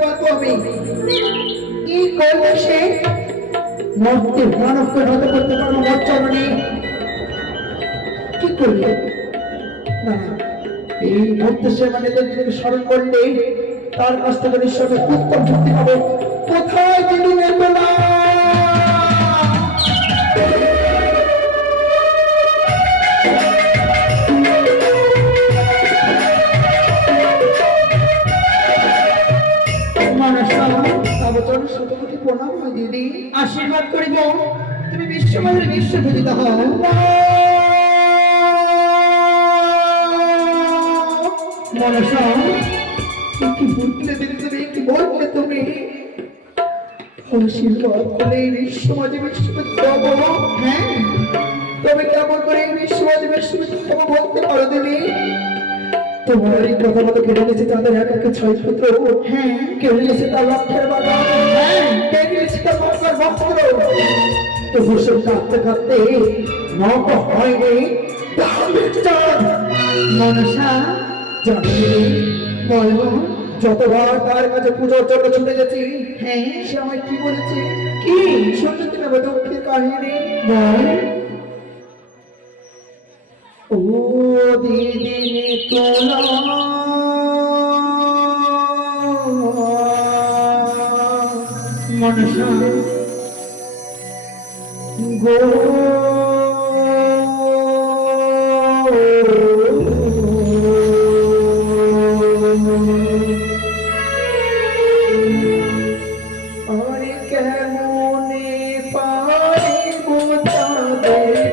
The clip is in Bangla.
পারবো আমি? কি করবে সে? মর্তে মানবকে নত করতে পারবো মোর চরণে? কি করবে? না, এই মুহূর্তে সে মানে যদি স্মরণ করলে তার কাছ থেকে নিঃস্বার্থ উত্তম শক্তি পাবো। কোথায় তিনি নির্মলা? প্রণাম হয় দিদি, আশীর্বাদ করিব তুমি বিশ্বমানের বিশ্বপূজিত হও। মনসা, কি বললে দিদি তুমি? কি বললে তুমি? আশীর্বাদ করে বিশ্বমাজে বিশ্বপূজিত হবো? হ্যাঁ, তবে কেমন করে বিশ্বমাজে বিশ্বপূজিত হবো বলতে পারো দিদি? তোমার এই কথা মতো কেটে গেছে তাদের এক এক ছয় পুত্র। হ্যাঁ, কেটে গেছে তার লক্ষ্যের বাগান। হ্যাঁ, কেটে গেছে তার মক্কার বস্ত্র। তো হুসেন কাঁদতে কাঁদতে নক হয়নি মনসা। জানি বলবো, যতবার তার কাছে পুজোর জন্য ছুটে গেছি, হ্যাঁ, সে আমায় কি বলেছে? কি শুনলে তুমি আমার দুঃখের কাহিনী? বল। ও দিদিনি তোলা মনসা গো, আরে কেমনে পারিব তাদের